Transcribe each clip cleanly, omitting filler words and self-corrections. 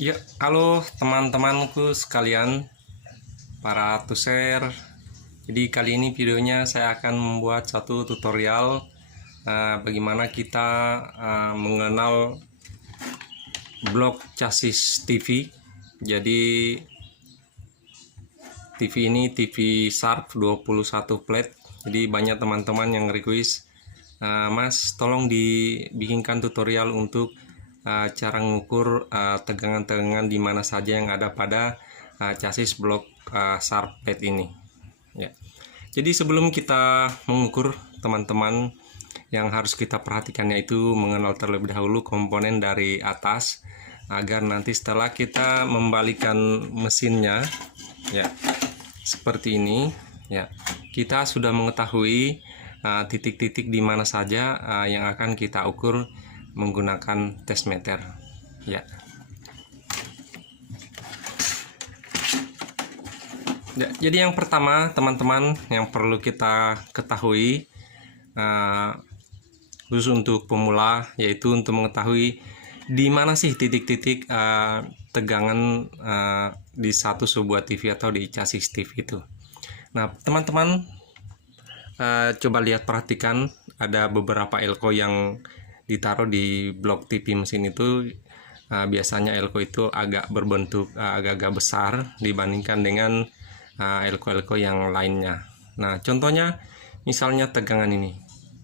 Ya, halo teman-temanku sekalian, para tuser. Jadi kali ini videonya saya akan membuat satu tutorial bagaimana kita mengenal blok chassis TV. Jadi TV ini TV Sharp 21 plate. Jadi banyak teman-teman yang request, Mas tolong dibikinkan tutorial untuk cara mengukur tegangan-tegangan di mana saja yang ada pada chassis blok Sharp plate ini. Ya. Jadi sebelum kita mengukur, teman-teman, yang harus kita perhatikan yaitu mengenal terlebih dahulu komponen dari atas, agar nanti setelah kita membalikan mesinnya, ya seperti ini, ya kita sudah mengetahui titik-titik di mana saja yang akan kita ukur menggunakan test meter, ya. Jadi yang pertama, teman-teman, yang perlu kita ketahui khusus untuk pemula, yaitu untuk mengetahui di mana sih titik-titik tegangan di sebuah TV atau di chassis TV itu. Nah, teman-teman, coba lihat, perhatikan, ada beberapa elko yang ditaruh di blok TV mesin itu. Biasanya elko itu agak berbentuk agak-agak besar dibandingkan dengan elko-elko yang lainnya. Nah, contohnya misalnya tegangan ini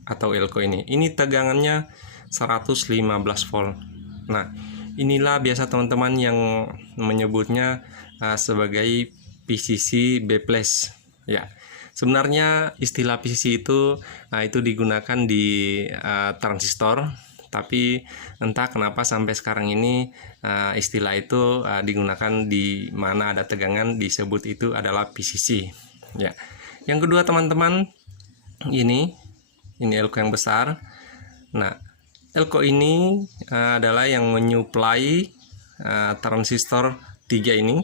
atau elko ini tegangannya 115 volt. Nah, inilah biasa teman-teman yang menyebutnya sebagai PCC B+. Ya, sebenarnya istilah PCC itu digunakan di transistor, tapi entah kenapa sampai sekarang ini istilah itu digunakan di mana ada tegangan, disebut itu adalah PCC. Ya. Yang kedua, teman-teman, ini elko yang besar. Nah, elko ini adalah yang menyuplai transistor 3 ini.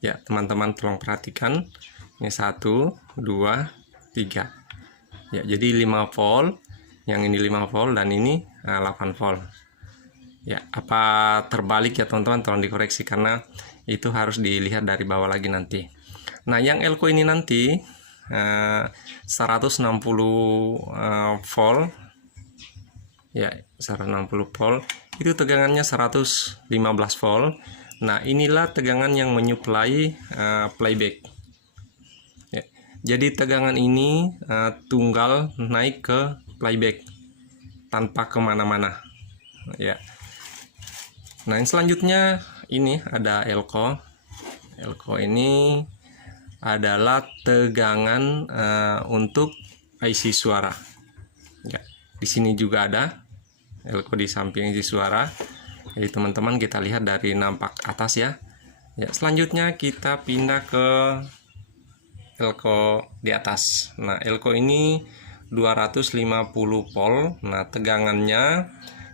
Ya, teman-teman tolong perhatikan. Ini 1, 2, 3. Ya, jadi 5 volt. Yang ini 5 volt dan ini 8 volt. Ya, apa terbalik ya teman-teman, tolong dikoreksi karena itu harus dilihat dari bawah lagi nanti. Nah, yang elko ini nanti 160 volt. Ya, 160 volt. Itu tegangannya 115 volt. Nah, inilah tegangan yang menyuplai playback. Ya, jadi tegangan ini tunggal naik ke playback tanpa kemana-mana, ya. Nah, yang selanjutnya ini ada elko. Elko ini adalah tegangan untuk IC suara. Ya, di sini juga ada elko di samping IC suara. Jadi teman-teman kita lihat dari nampak atas ya. Ya, selanjutnya kita pindah ke elko di atas. Nah, elko ini 250 volt. Nah, tegangannya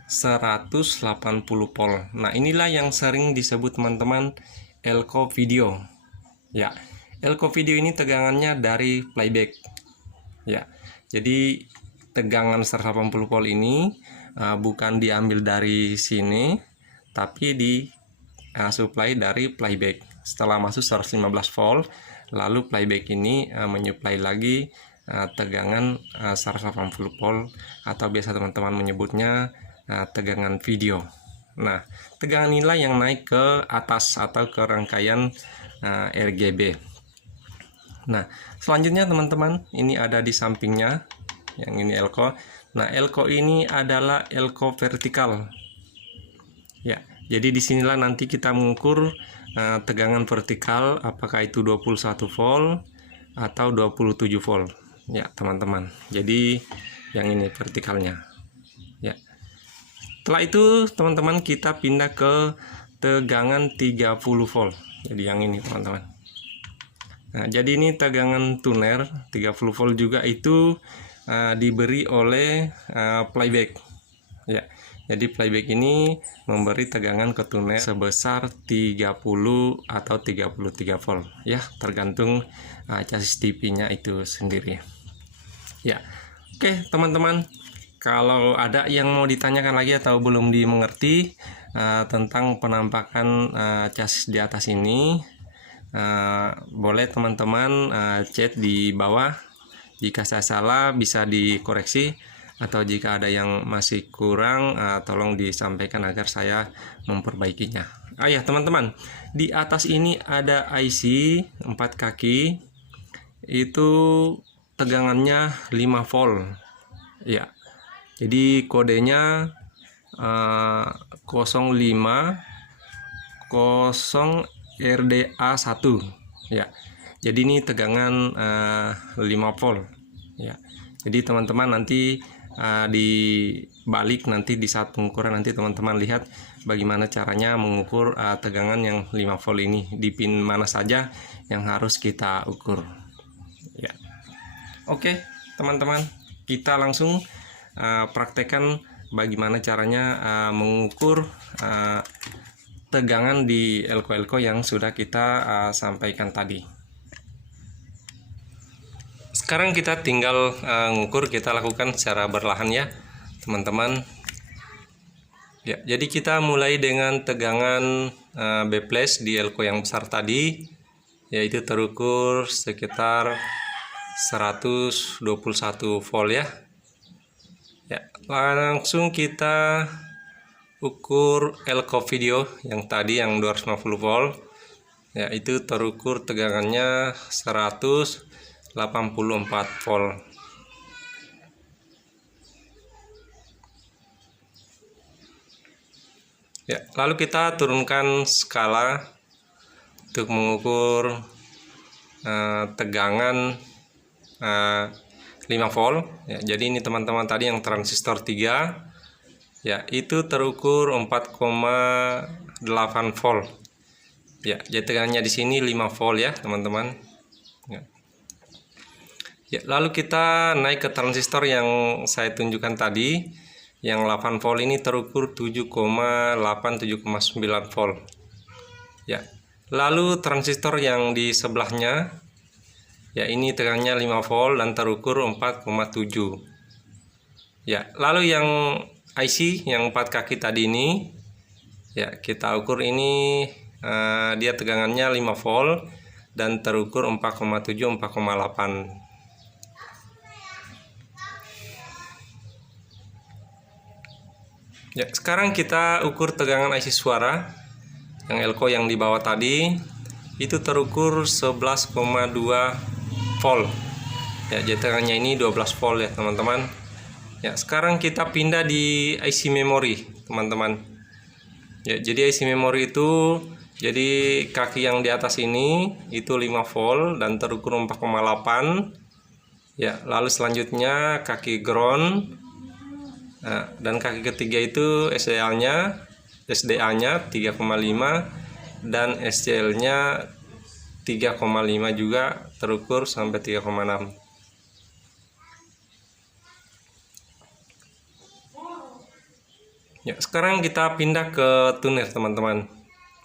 180 volt. Nah, inilah yang sering disebut teman-teman elko video. Ya, elko video ini tegangannya dari playback. Ya, jadi tegangan 180 volt ini bukan diambil dari sini, tapi disuplai dari playback. Setelah masuk 115 volt, lalu playback ini menyuplai lagi tegangan 180 volt atau biasa teman-teman menyebutnya tegangan video. Nah, tegangan inilah yang naik ke atas atau ke rangkaian RGB. Nah, selanjutnya teman-teman, ini ada di sampingnya, yang ini elko. Nah, elko ini adalah elko vertikal. Ya, jadi disinilah nanti kita mengukur tegangan vertikal, apakah itu 21 volt atau 27 volt. Ya, teman-teman. Jadi yang ini vertikalnya. Ya. Setelah itu, teman-teman, kita pindah ke tegangan 30 volt. Jadi yang ini, teman-teman. Nah, jadi ini tegangan tuner 30 volt juga itu diberi oleh playback. Ya. Jadi playback ini memberi tegangan ke tuner sebesar 30 atau 33 volt ya, tergantung chassis TV-nya itu sendiri. Ya. Oke, teman-teman, kalau ada yang mau ditanyakan lagi atau belum dimengerti, tentang penampakan chassis di atas ini, boleh teman-teman chat di bawah. Jika saya salah bisa dikoreksi, atau jika ada yang masih kurang tolong disampaikan agar saya memperbaikinya. Ya teman-teman, di atas ini ada IC 4 kaki, itu tegangannya 5 volt ya. Jadi kodenya 050 RDA1 ya. Jadi ini tegangan 5 volt ya. Jadi teman-teman nanti di balik nanti di saat pengukuran nanti teman-teman lihat bagaimana caranya mengukur tegangan yang 5 volt ini, di pin mana saja yang harus kita ukur ya. Oke teman-teman, kita langsung praktekkan bagaimana caranya mengukur tegangan di elko-elko yang sudah kita sampaikan tadi. Sekarang kita tinggal ngukur, kita lakukan secara berlahan ya teman-teman ya. Jadi kita mulai dengan tegangan B+ di elko yang besar tadi, yaitu terukur sekitar 121 volt ya. Langsung kita ukur elko video yang tadi yang 250 volt ya, itu terukur tegangannya 184 volt ya. Lalu kita turunkan skala untuk mengukur tegangan 5 volt ya. Jadi ini teman-teman tadi yang transistor 3 ya, itu terukur 4,8 volt ya. Jadi tegangannya di sini 5 volt ya teman-teman ya. Lalu kita naik ke transistor yang saya tunjukkan tadi yang 8 volt, ini terukur 7,8 7,9 volt ya. Lalu transistor yang di sebelahnya ya, ini tegangannya 5 volt dan terukur 4,7 ya. Lalu yang IC yang 4 kaki tadi ini ya, kita ukur ini dia tegangannya 5 volt dan terukur 4,7 4,8 ya. Sekarang kita ukur tegangan IC suara yang elko yang di bawah tadi, itu terukur 11,2 volt ya. Jadi tegangannya ini 12 volt ya teman-teman ya. Sekarang kita pindah di IC memori teman-teman ya. Jadi IC memori itu, jadi kaki yang di atas ini itu 5 volt dan terukur 4,8 ya. Lalu selanjutnya kaki ground dan kaki ketiga itu SDA-nya 3,5 dan SCL-nya 3,5 juga, terukur sampai 3,6 ya. Sekarang kita pindah ke tuner teman-teman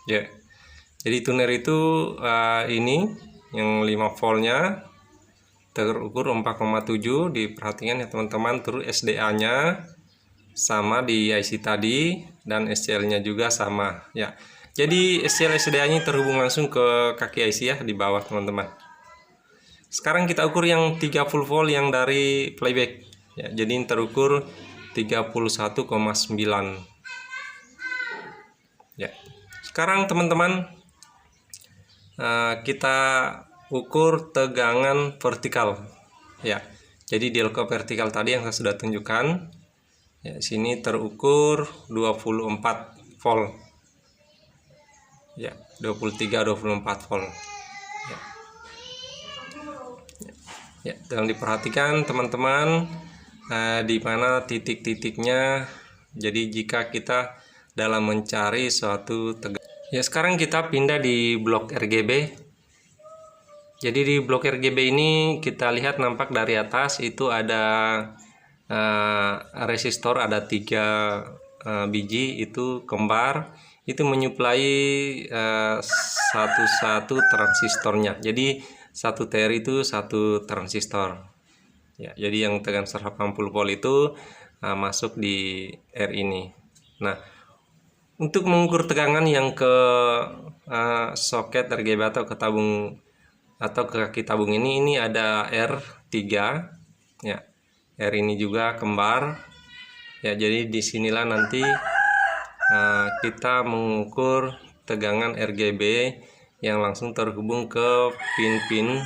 ya. Jadi tuner itu ini yang 5 voltnya terukur 4,7, diperhatikan ya teman-teman. Terus SDA-nya sama di IC tadi dan SCL-nya juga sama ya. Jadi SCL SDA-nya terhubung langsung ke kaki IC ya di bawah teman-teman. Sekarang kita ukur yang 30 volt yang dari playback ya. Jadi ini terukur 31,9 ya. Sekarang teman-teman kita ukur tegangan vertikal ya. Jadi di elko vertikal tadi yang saya sudah tunjukkan ya, sini terukur 24 volt ya, 23-24 volt ya. Ya, jangan diperhatikan teman-teman di mana titik-titiknya. Jadi jika kita dalam mencari suatu tegangan ya. Sekarang kita pindah di blok RGB. Jadi di blok RGB ini kita lihat nampak dari atas itu ada resistor, ada 3 biji itu kembar, itu menyuplai satu transistornya. Jadi satu TR itu satu transistor ya. Jadi yang tegangan 180 volt itu masuk di R ini. Nah Untuk mengukur tegangan yang ke soket RGB atau ke tabung atau ke kaki tabung ini ada R3 ya. R ini juga kembar ya, jadi disinilah nanti kita mengukur tegangan RGB yang langsung terhubung ke pin-pin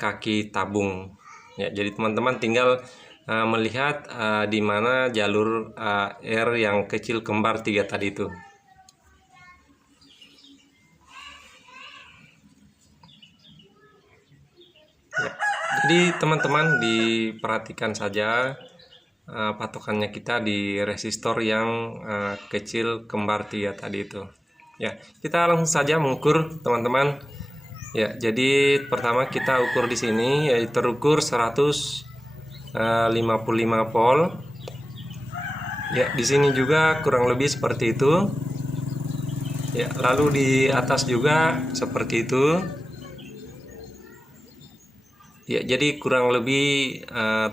kaki tabung ya. Jadi teman-teman tinggal melihat di mana jalur R yang kecil kembar 3 tadi itu. Ya, jadi teman-teman diperhatikan saja patokannya kita di resistor yang kecil kembar 3 tadi itu. Ya, kita langsung saja mengukur teman-teman. Ya, jadi pertama kita ukur di sini yaitu terukur 155 volt. Ya, di sini juga kurang lebih seperti itu. Ya, lalu di atas juga seperti itu. Ya, jadi kurang lebih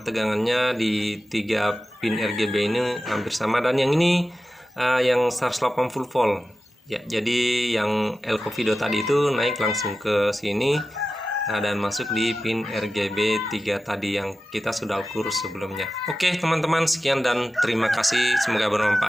tegangannya di 3 pin RGB ini hampir sama, dan yang ini yang 180 volt. Ya, jadi yang Elcovido tadi itu naik langsung ke sini dan masuk di pin RGB 3 tadi yang kita sudah ukur sebelumnya. Oke, teman-teman, sekian dan terima kasih, semoga bermanfaat.